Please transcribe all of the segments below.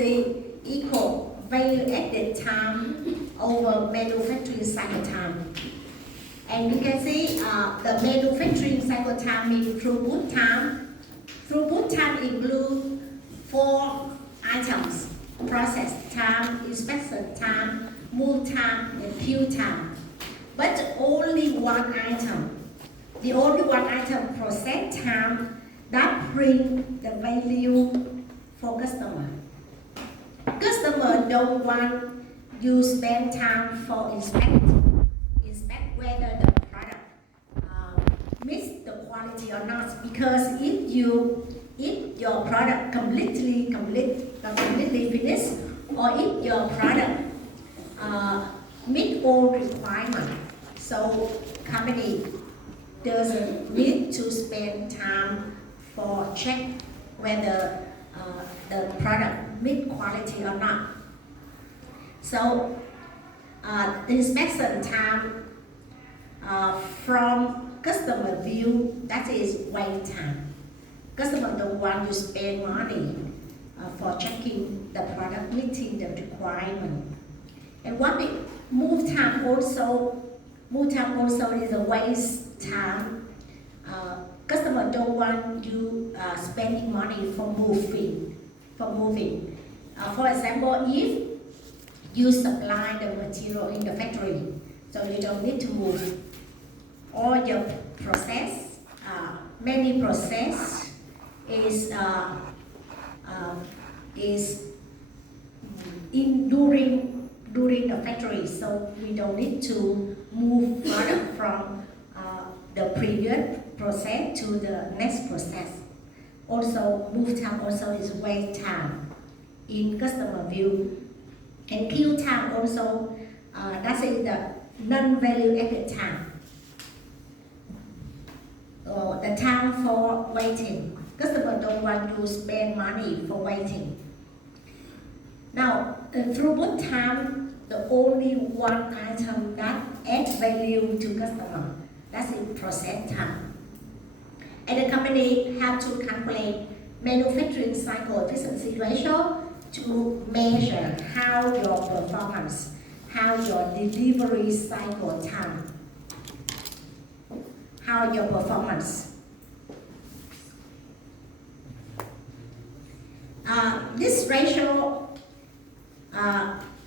efficiency equal value added time over manufacturing cycle time. And you can see the manufacturing cycle time means throughput time. Throughput time includes 4 items: process time, inspection time, move time, and queue time. But only one item, the only one item, process time, that brings the value for customer. Customer don't want you spend time for inspect whether the product meets the quality or not. Because if your product completely finished, or if your product meet all requirements, so company doesn't need to spend time for check whether the product meet quality or not. So the inspection time from customer view, that is wait time. Customer don't want to spend money for checking the product meeting the requirement. And what the move time also is a waste time. Customer don't want you spending money for moving. For example, if you supply the material in the factory, so you don't need to move. Or your process, many process is during the factory, so we don't need to move product from the previous process to the next process. Also, move time also is wait time in customer view. And queue time also, that is the non-value added time. The time for waiting. Customer don't want to spend money for waiting. Now, the throughput time, the only one item that adds value to customer, that's in process time. And the company have to calculate manufacturing cycle efficiency ratio to measure how your performance, how your delivery cycle time, how your performance. This ratio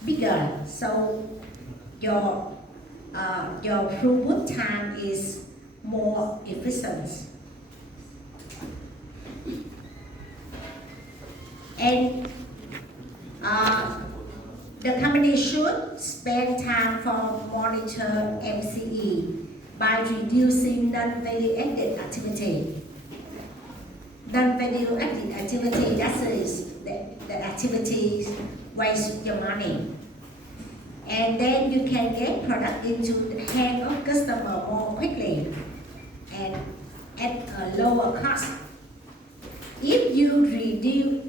bigger, so your throughput time is more efficient. And the company should spend time for monitor MCE by reducing non-value added activity. Non-value added activity, that is the activities waste your money. And then you can get product into the hand of customer more quickly and at a lower cost. If you reduce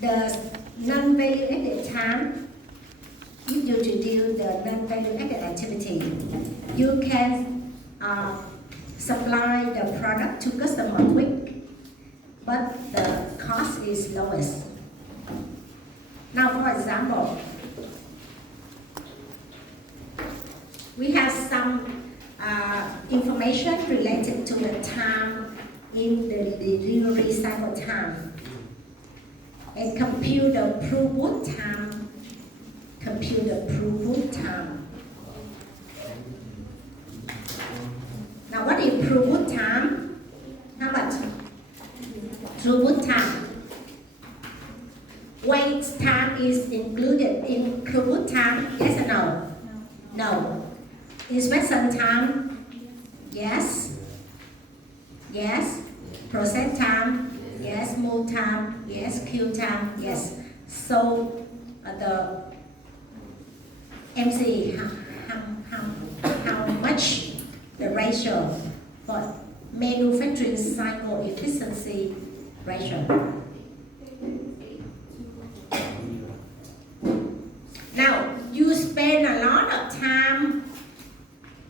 the non-value added time, if you reduce the non-value added activity, you can supply the product to customer quick, but the cost is lowest. Now, for example, we have some information related to the time in the delivery cycle time. And compute the throughput time. Now, what is throughput time? How much? Throughput time. Wait time is included in throughput time, yes or no? No. Inspection time? Yes. Yes. Process time? Yes. Move time? Yes. Queue time? Yes. So the MC, how much the ratio for manufacturing cycle efficiency ratio? Now, you spend a lot of time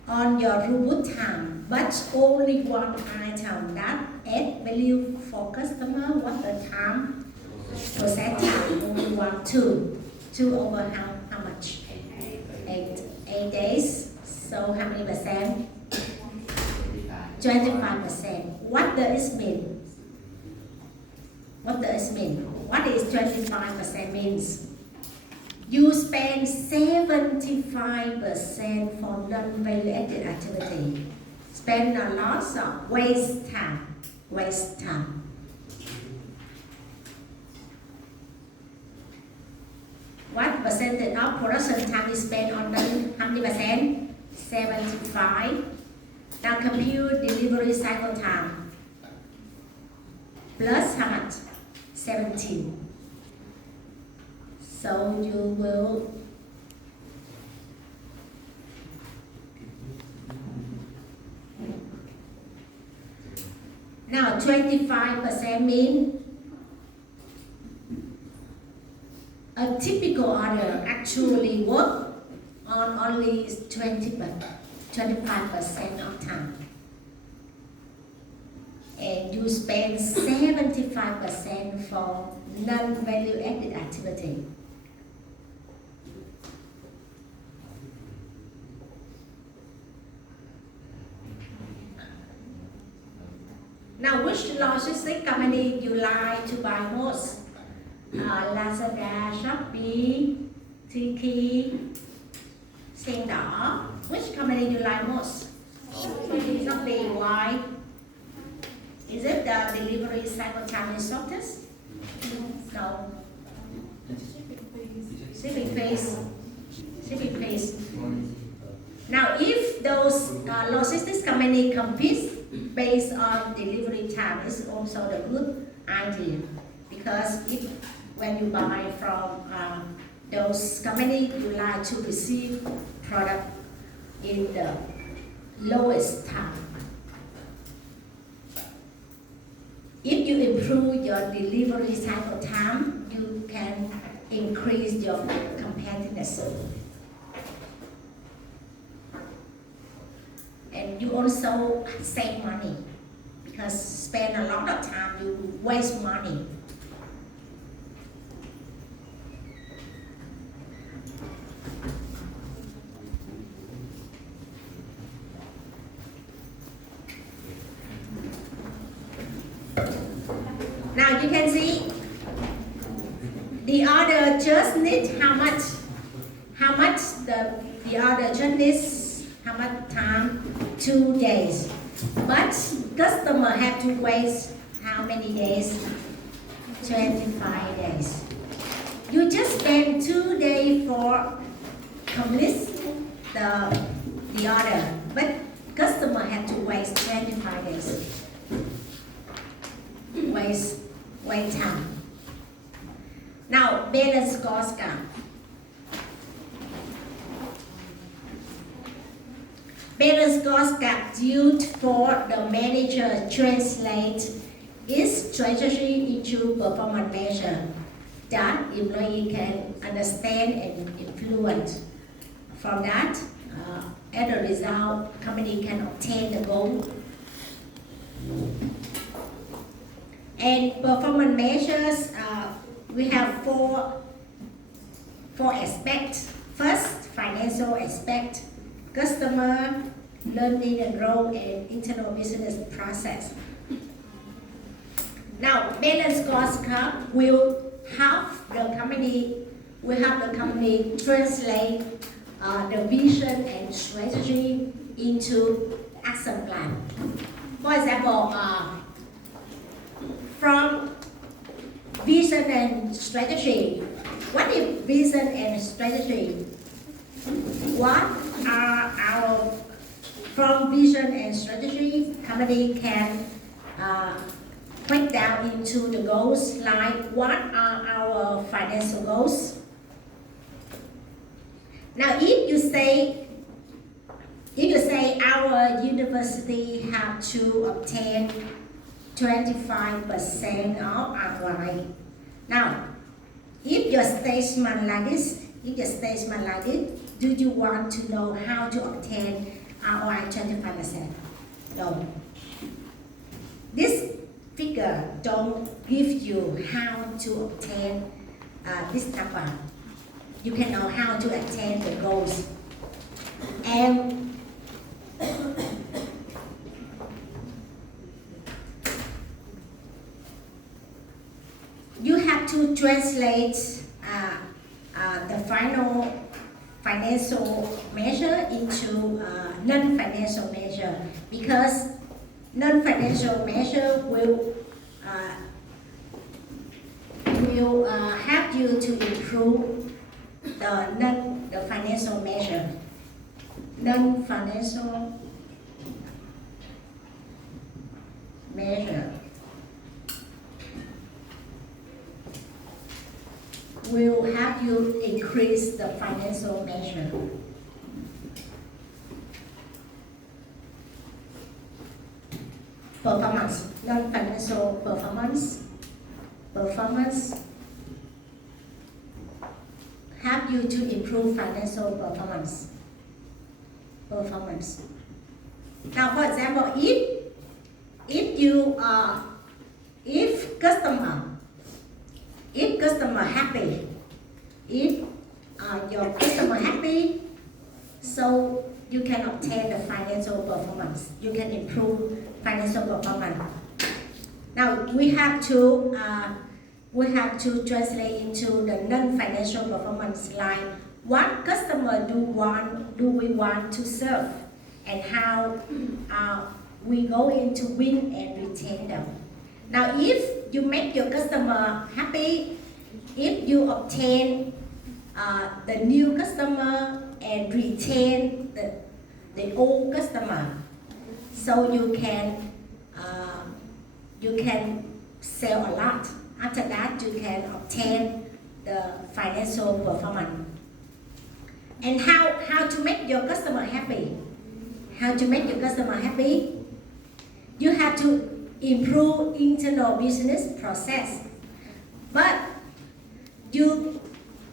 on your throughput time, but only one item that add value for customer. What the time? process time, only want two. Two over how much? 8 days. So how many percent? 25%. What does it mean? What does it mean? What is 25% means? You spend 75% for non-value-added activity. Spend a lot of waste time. Waste time. What percentage of production time is spent on how many percent? 75. Now compute delivery cycle time. Plus how much? 17. So you will now 25% mean a typical order actually work on only 25% of time. And you spend 75% for non-value added activity. Now, which logistics company you like to buy most? Lazada, Shopee, Tiki, Sendor. Which company you like most? Shopee. Why? Is it the delivery cycle time is shortest? No. Shipping fees. Now, if those logistics company compete based on delivery time, it's also a good idea, because if when you buy from those companies, you like to receive product in the lowest time. If you improve your delivery cycle time, you can increase your competitiveness. And you also save money, because spend a lot of time, you waste money. Now you can see the order just needs how much the order just needs how much time? 2 days. But customer have to wait how many days? 25 days. You just spend 2 days for complete the order, but customer have to wait 25 days. Wait time. Now, balance cost gap. Balance cost gap due for the manager translate its strategy into performance measure that employee can understand and influence. From that, as a result, company can obtain the goal. And performance measures, we have four aspects. First, financial aspect, customer, learning and growth, and internal business process. Now, balance cost curve will help the company translate the vision and strategy into action plan. For example, from vision and strategy. What is vision and strategy? What are from vision and strategy, company can break down into the goals, like what are our financial goals? Now, if you say our university have to obtain 25% of ROI. Now, if your statement like this, do you want to know how to obtain ROI 25%? No. This figure don't give you how to obtain this number. You can know how to attain the goals. And you have to translate the final financial measure into non-financial measure, because non-financial measure will help you to improve the financial measure. Non-financial measure will help you increase the financial measure. Performance, non-financial performance help you to improve financial performance. Now, for example, if customer happy, if your customer happy, so you can obtain the financial performance. You can improve financial performance. Now we have to translate into the non-financial performance, like what customer do we want to serve, and how we going to win and retain them. Now, if you make your customer happy, if you obtain the new customer and retain the old customer, so you can sell a lot. After that, you can obtain the financial performance. And how to make your customer happy? How to make your customer happy? You have to improve internal business process, but you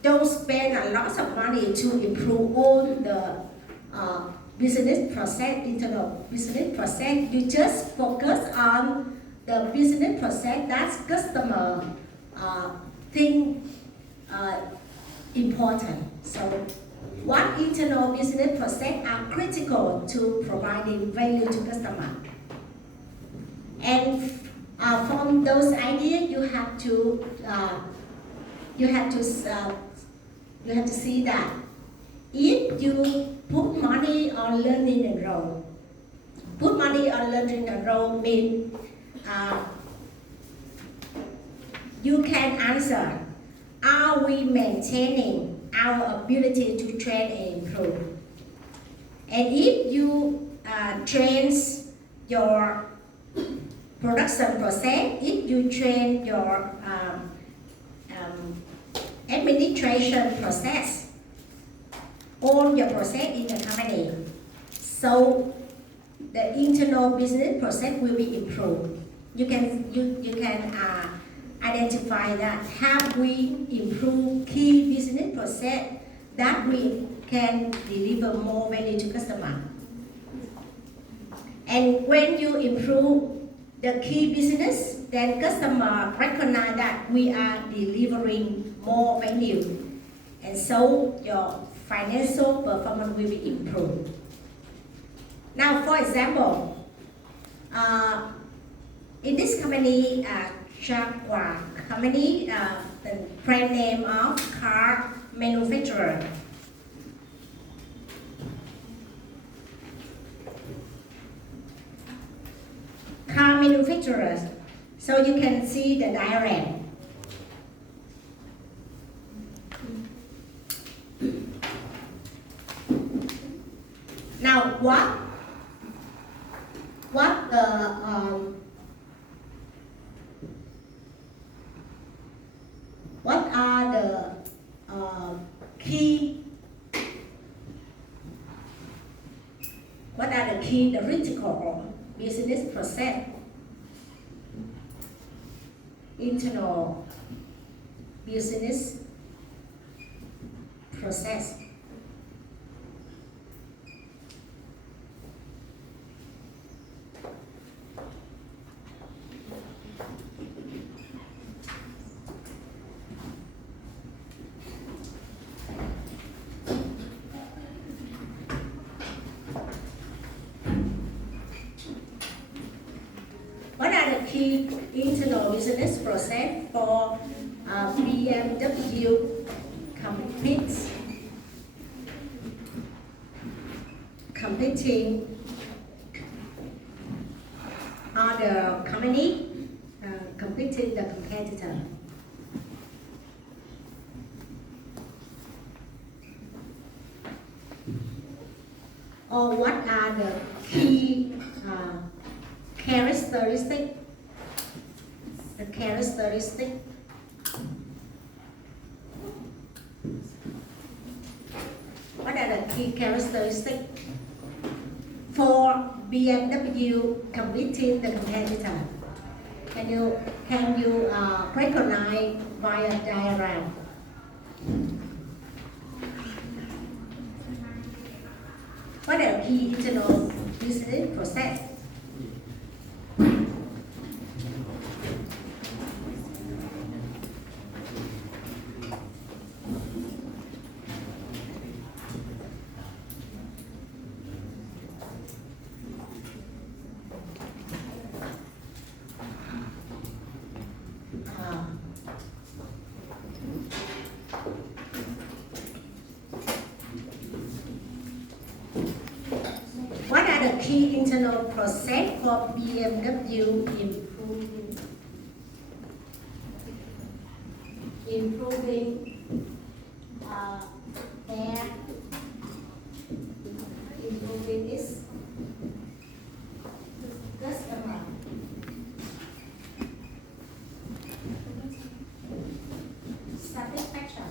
don't spend a lot of money to improve all the business process, internal business process. You just focus on the business process that customer think important. So what internal business process are critical to providing value to customer. And from those ideas, you have to see that if you put money on learning and grow, means you can answer: are we maintaining our ability to train and improve? And if you train your production process, if you train your administration process, all your process in the company, so the internal business process will be improved. You can identify that how we improve key business process that we can deliver more value to customer. And when you improve the key business, then customer recognize that we are delivering more value, and so your financial performance will be improved. Now, for example, in this company, Jaguar company, the brand name of car manufacturer. Car manufacturers. So you can see the diagram. Now, what are the key? What are the key, the critical business process? Internal business process. key internal business process for BMW competing other company, competing the competitor. Or what are the key characteristics? The characteristic. What are the key characteristics for BMW competing the competitor? Can you recognize via diagram? What are the key internal business process? What are the key internal process for BMW improving its customer? Satisfaction.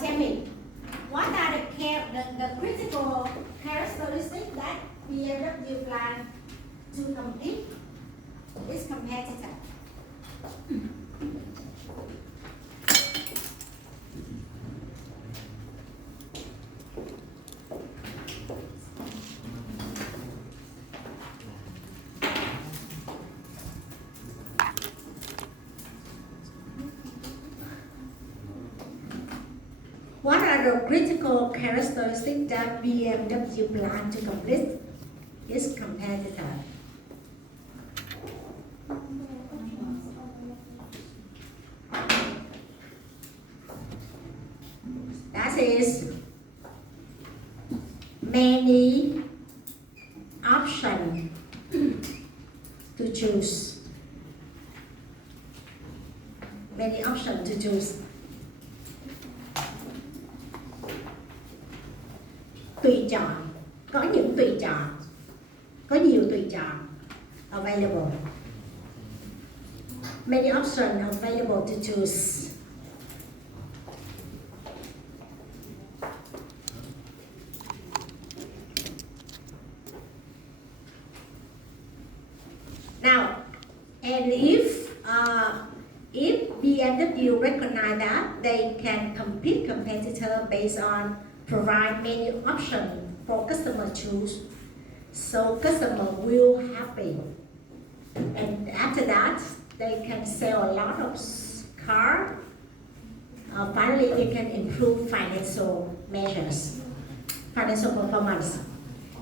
Tell me, what are the critical characteristics that BMW plan to compete its competitor? What are the critical characteristics that BMW plan to complete its competitor? That is many options to choose. Many options to choose. Tùy chọn, có những tùy chọn, có nhiều tùy chọn available. Many options available to choose. Now, and if BMW recognize that they can compete competitor based on provide many options for customer choose, so customer will happy, and after that they can sell a lot of car. Finally, they can improve financial measures, financial performance,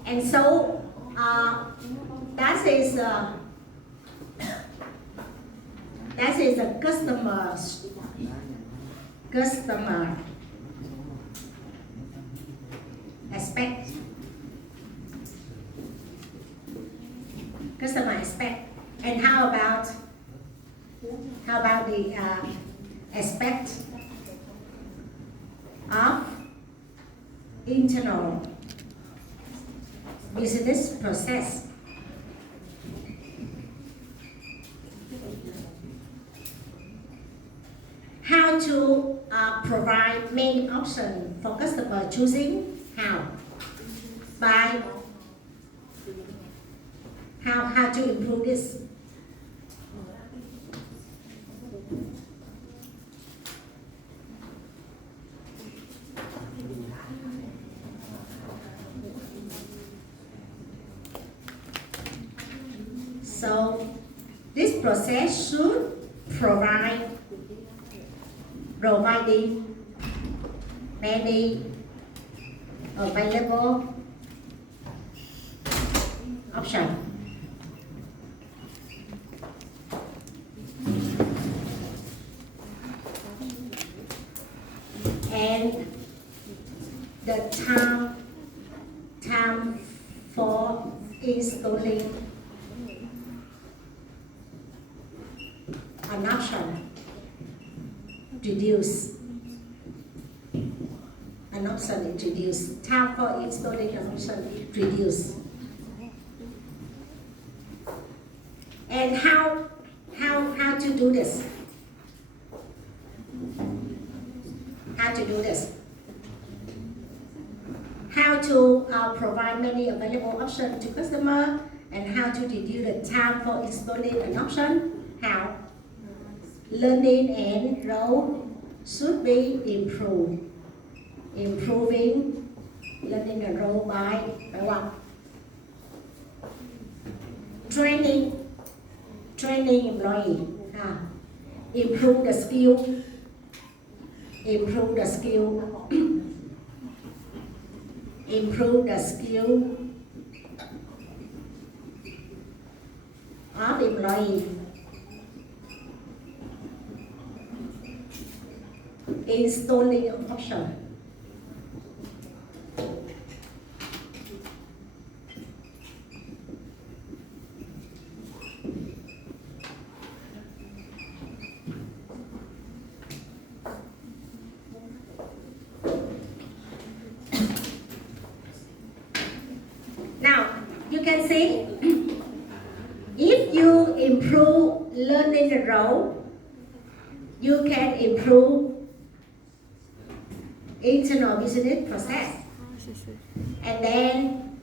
and so that is a customer aspect. Customer aspect. And how about the aspect of internal business process? How to provide many options for customer choosing? How? By how to improve this? So this process should providing many available options. And the time for installing an option reduce. An option introduced. Time for installing an option reduce. And how to do this? How to do this? How to provide many available options to customer, and how to reduce the time for installing an option? How? Learning and role should be improved. Improving learning and role by what? Training employee. Improve the skill. Improve the skill. Improve the skill of employee. Installing an option. Now, you can see, if you improve learning and role, you can improve internal business process. And then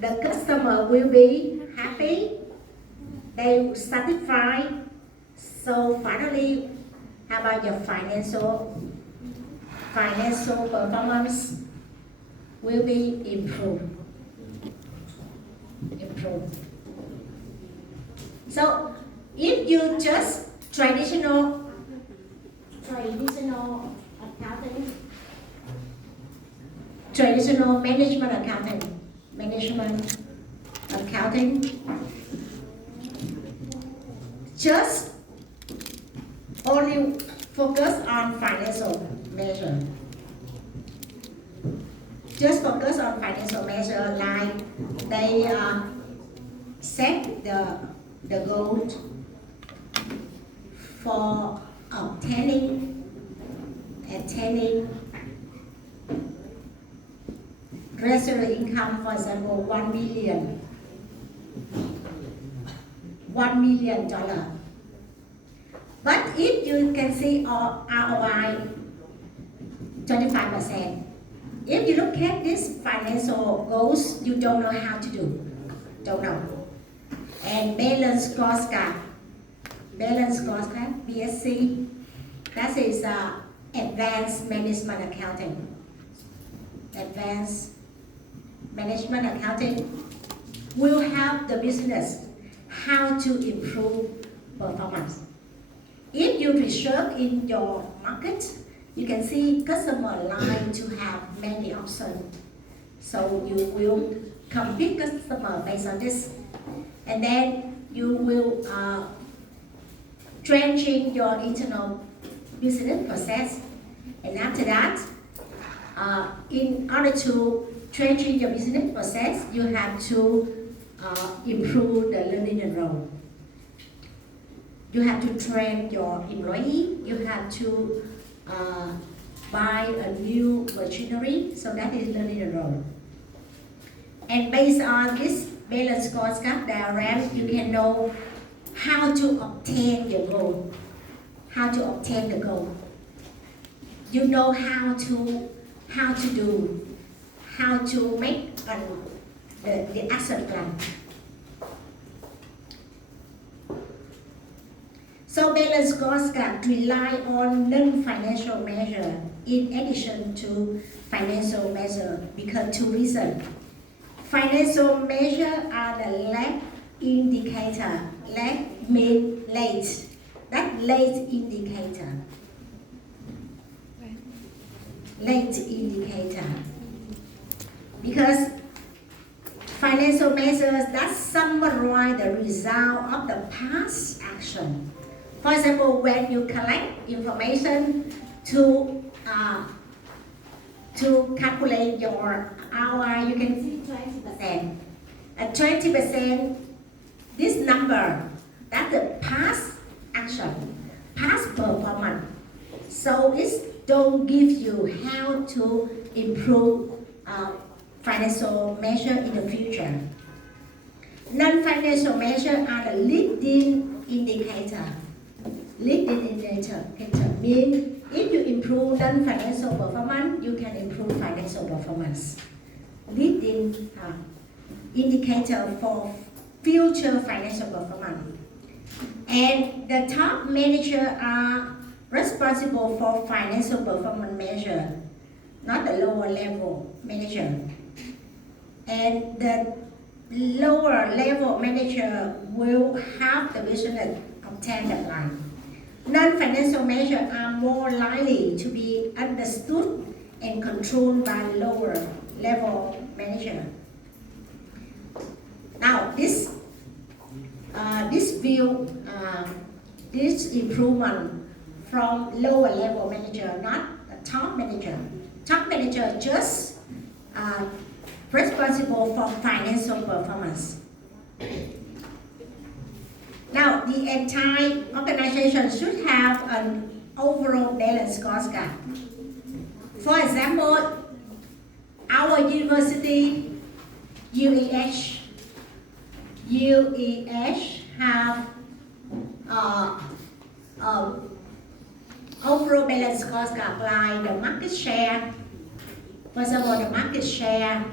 the customer will be happy, they will satisfy. So finally, how about your financial performance will be improved. So if you just traditional accounting, traditional management accounting, just only focus on financial measure. Just focus on financial measure, like they set the goal for attaining residual income, for example, $1 million. But if you can see ROI 25%, if you look at this financial goals, you don't know how to do. Don't know. And balance scorecard, BSC, that is advanced management accounting. Advanced management accounting will help the business how to improve performance. If you research in your market, you can see customer like to have many options. So you will compete customer based on this. and then you will trenching your internal business process. And after that, in order to trenching your business process, you have to improve the learning enrollment. You have to train your employee. You have to buy a new machinery. So that is learning enrollment. And based on this balance scorecard diagram, you can know how to obtain your goal. How to obtain the goal. You know how to do, how to make the action plan. So balance scorecard rely on non-financial measure in addition to financial measure because two reasons. Financial measures are the lag indicator. Lag means late. That late indicator. Late indicator. Because financial measures that summarize the result of the past action. For example, when you collect information to calculate your ROI, you can see 20%. At 20%, this number, that's the past action, past performance. So it don't give you how to improve financial measure in the future. Non-financial measures are the leading indicator. Leading indicator means if you improve non-financial performance, you can improve financial performance. Leading indicator for future financial performance. And the top managers are responsible for financial performance measure, not the lower level manager. And the lower level manager will have the business obtain the plan. Non-financial measures are more likely to be understood and controlled by lower level manager. Now this improvement from lower level manager, not the top manager. Top manager just responsible for financial performance. Now, the entire organization should have an overall balance scorecard. For example, our university, UEH have overall balance scorecard like the market share. For example, the market share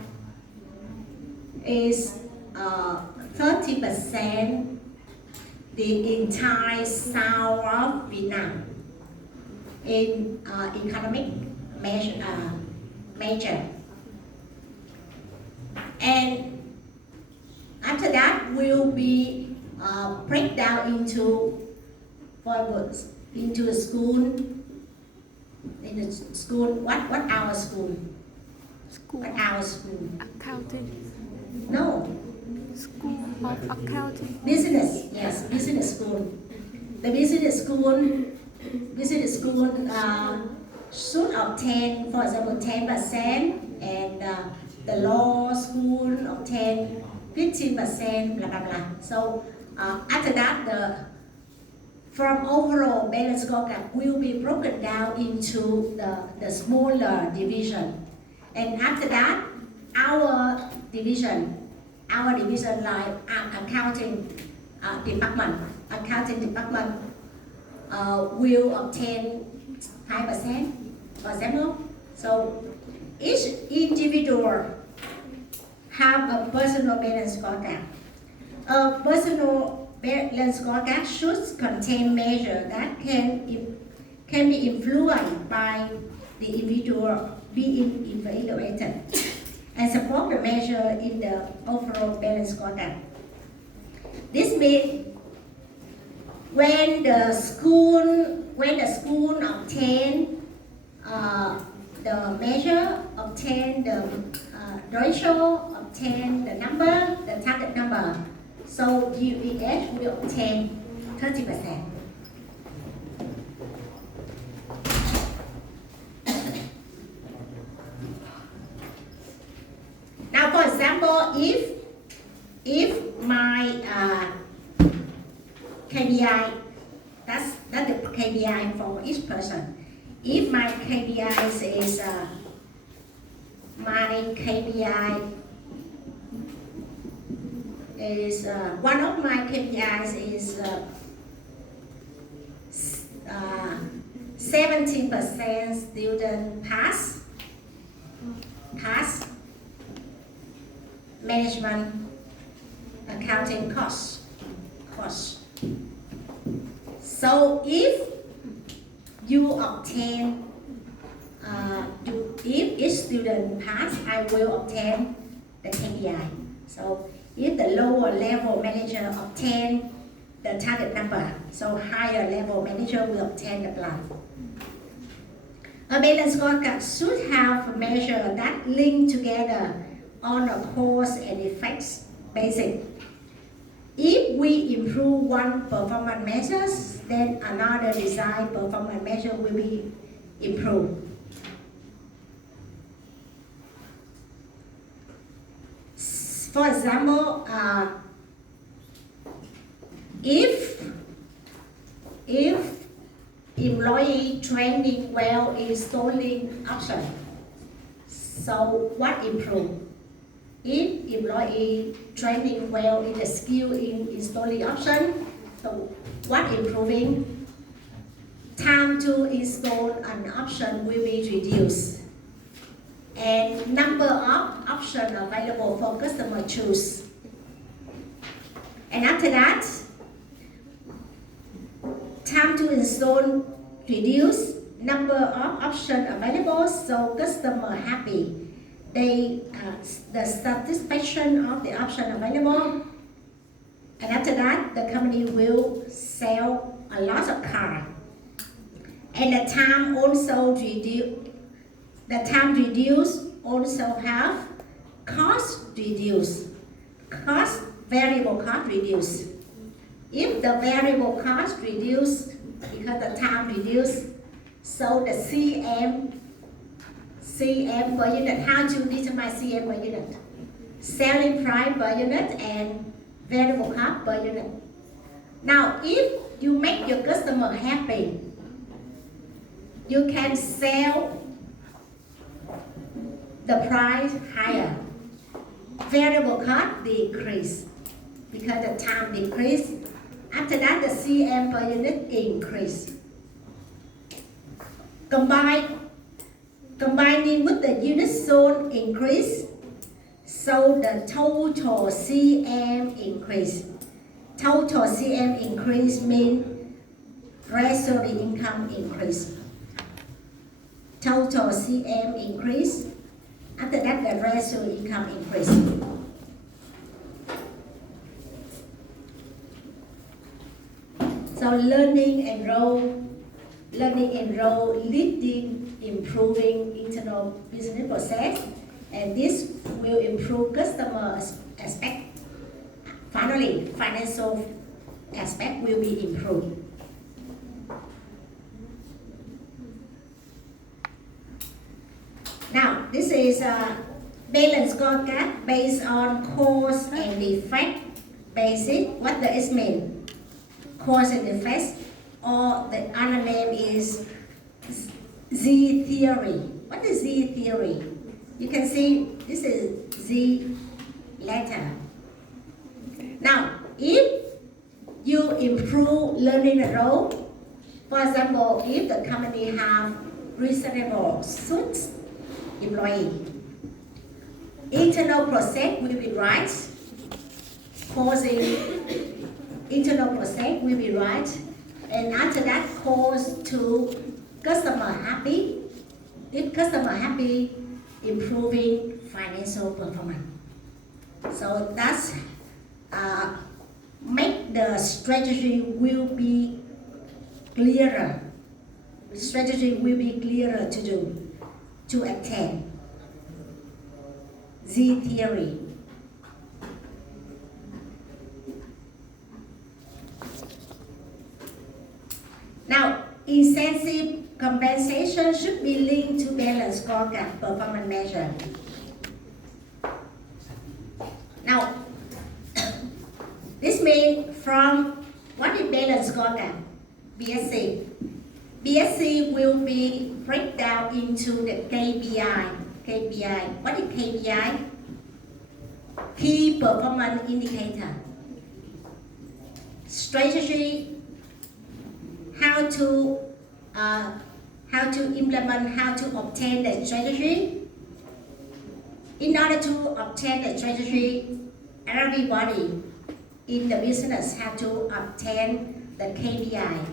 is 30% the entire south of Vietnam in economic measure. And after that will be break down into the school. In the school, what our school? What our school? Accounting. No. School of accounting. Business, yes, business school. The business school should obtain, for example, 10%, and the law school obtain 15%, blah blah blah. So after that, from overall balance scorecard will be broken down into the smaller division, and after that, our division like accounting department will obtain 5%, for example. So each individual have a personal balance scorecard. A personal balance scorecard should contain measures that can be influenced by the individual being evaluated and support the measure in the overall balance scorecard. This means when the school obtain the measure, obtain the ratio, obtain the number, the target number. So GH will obtain 30%. Now, for example, if my KPI, that's the KPI for each person. If my KPI is one of my KPIs is 17% student pass management accounting course. So if you obtain, if each student pass, I will obtain the KPI. So if the lower level manager obtain the target number, so higher level manager will obtain the plan. A balance scorecard should have a measure that link together on a cause and effects basis. If we improve one performance measures, then another design performance measure will be improved. For example, if employee training well installing option, so what improve? If employee training well in the skill in installing option, so what improving? Time to install an option will be reduced, and number of options available for customer choose. And after that, time to install reduce, number of options available, so customer happy. The satisfaction of the option available, and after that, the company will sell a lot of cars. And the time also reduce. The time reduce also have cost reduce. Variable cost reduce. If the variable cost reduce because the time reduce, so the CM per unit, how to determine CM per unit? Selling price per unit and variable cost per unit. Now, if you make your customer happy, you can sell the price higher. Variable cost decrease because the time decrease. After that, the CM per unit increase. Combining with the unit sold increase, so the total CM increase. Total CM increase means residual income increase. Total CM increase. After that, the residual income increase. So learning and role leading, improving internal business process, and this will improve customer aspect. Finally, financial aspect will be improved. Now, this is a balance scorecard based on cause and effect basis. What does it mean? Cause and effect, or the other name is Z theory. What is Z theory? You can see this is Z letter. Now, if you improve learning and role, for example, if the company have reasonable suits employee, internal process will be right, causing internal process will be right, and after that cause to customer happy. If customer happy, improving financial performance. So that's make the strategy will be clearer. Strategy will be clearer to do, to attain. Z theory. Now, incentive compensation should be linked to balanced scorecard performance measure. Now, this means from what is balanced scorecard? BSC. BSC will be break down into the KPI. KPI. What is KPI? Key performance indicator. Strategy. How to implement, how to obtain the strategy. In order to obtain the strategy, everybody in the business have to obtain the KPI.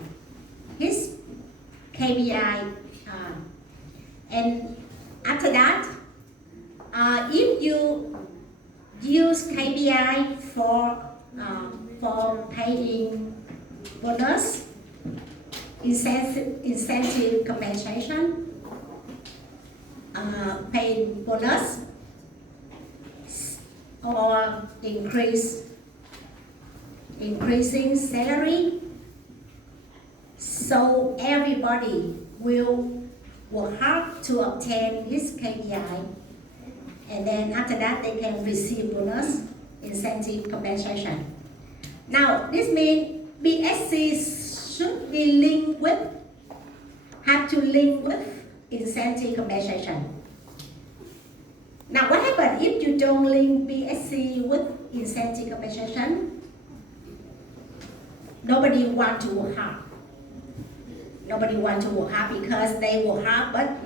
His KPI, and after that, if you use KPI for paying bonus, incentive compensation, paying bonus, or increasing salary, so everybody will work hard to obtain his KPI, and then after that they can receive bonus, incentive compensation. Now this means BSC should be linked with, have to link with incentive compensation. Now what happens if you don't link BSC with incentive compensation? Nobody want to work hard. Nobody want to work hard because they work hard but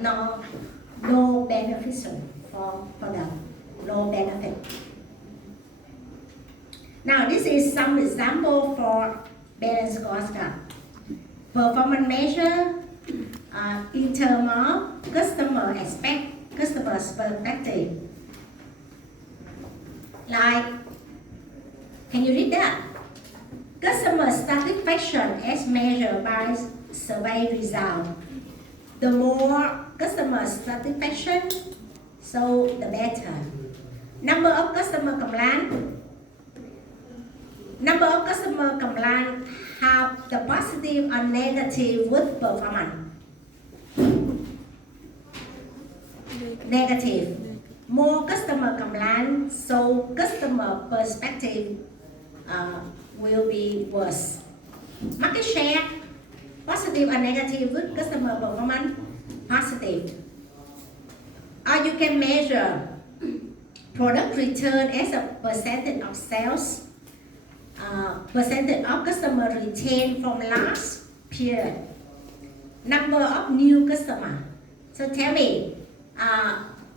no beneficial for them, no benefit. Now this is some example for balanced scorecard. Performance measure in terms of customer's perspective. Like, can you read that? Customer satisfaction as measured by survey result. The more customer satisfaction, so the better. Number of customer complaint have the positive or negative with performance. Negative. More customer complaint, so customer perspective will be worse. Market share, positive or negative with customer performance, positive. Or you can measure product return as a percentage of sales, percentage of customer retained from last period, number of new customer. So tell me,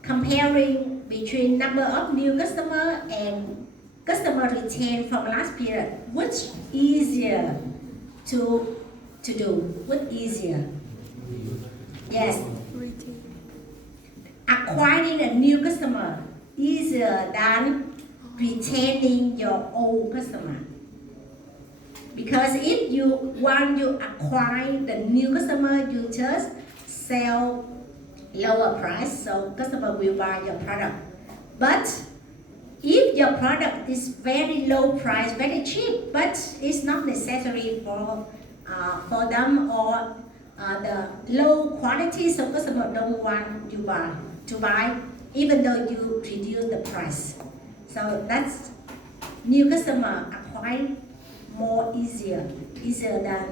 comparing between number of new customer and customer retained from last period, which easier to do? What easier? Yes. Acquiring a new customer easier than retaining your old customer. Because if you want to acquire the new customer, you just sell lower price, so customer will buy your product. But if your product is very low price, very cheap, but it's not necessary for them, or the low quality, so customer don't want to buy, even though you reduce the price. So that's new customer acquire more easier than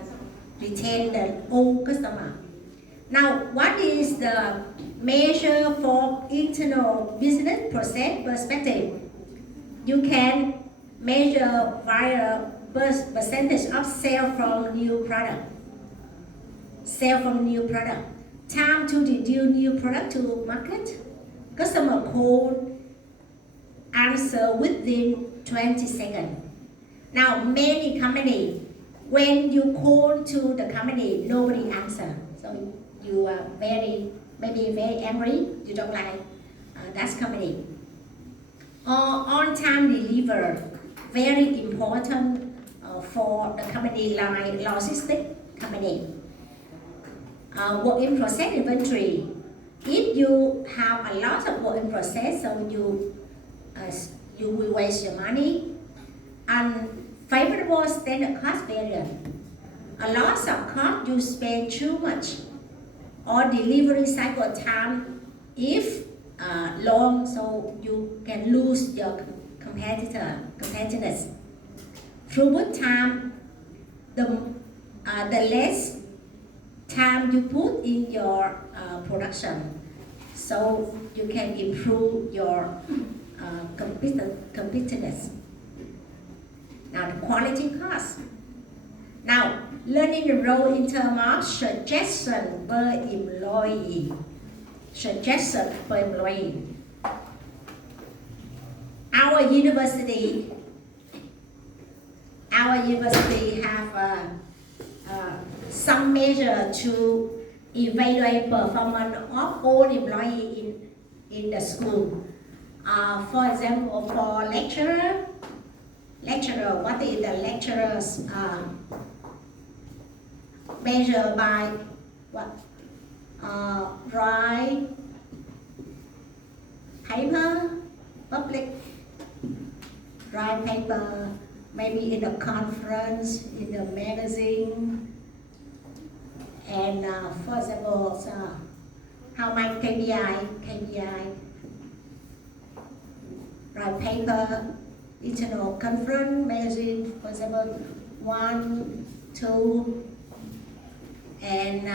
retain the old customer. Now, what is the measure for internal business process perspective? You can measure via percentage of sale from new product. Sale from new product. Time to introduce new product to market. Customer call, answer within 20 seconds. Now, many companies, when you call to the company, nobody answer. So you are maybe very angry. You don't like that company. Or on-time deliver, very important for the company like logistic company. Work in process inventory. If you have a lot of work in process, so you will waste your money. Unfavorable standard cost variance. a loss of cost you spend too much, or delivery cycle time if long, so you can lose your competitiveness. Throughput time, the less time you put in your production, so you can improve your competitiveness. Now, the quality cost. Now, learning the role in terms of suggestion per employee. Suggestion per employee. Our university have some measure to evaluate performance of all employees in the school. For example, for lecturer, what is the lecturer's measure by what? Write paper, write paper, maybe in a conference, in a magazine, and for example, how much KPI, write paper, internal conference, magazine, for example, 1, 2, and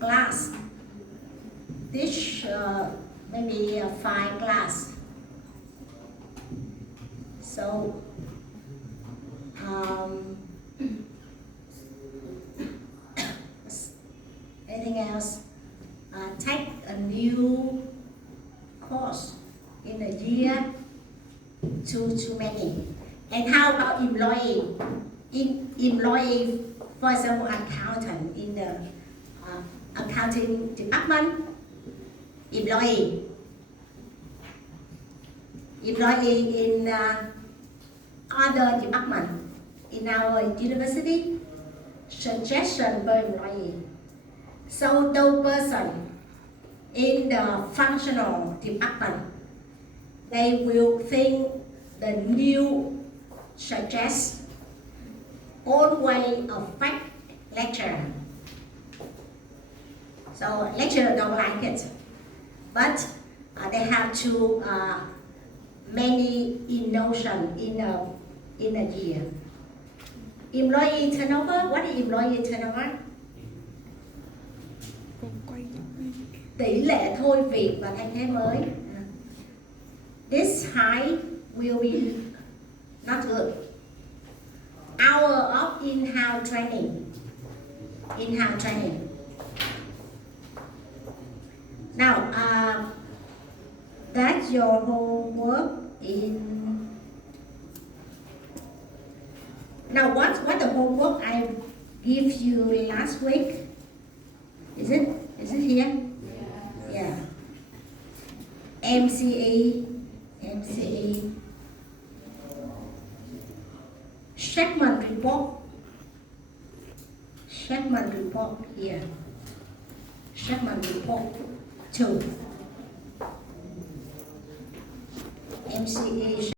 class, teach maybe 5 class. So anything else? Take a new course in a year, too many. And how about employee? Employee, for example, accountant in the accounting department, employee in other department in our university, suggestion per employee. So those person in the functional department, they will think the new suggest old way of fact lecture. So lecturer don't like it, but they have to many innovation in a year. Employee turnover, what is employee turnover? Tỷ lệ thôi việc và thay thế mới. This high will be not good. Hour of in-house training. Now, that's your homework in. Now, what the homework I give you last week? Is it here? Yeah. MCE. Segment report here. Segment report 2. MCE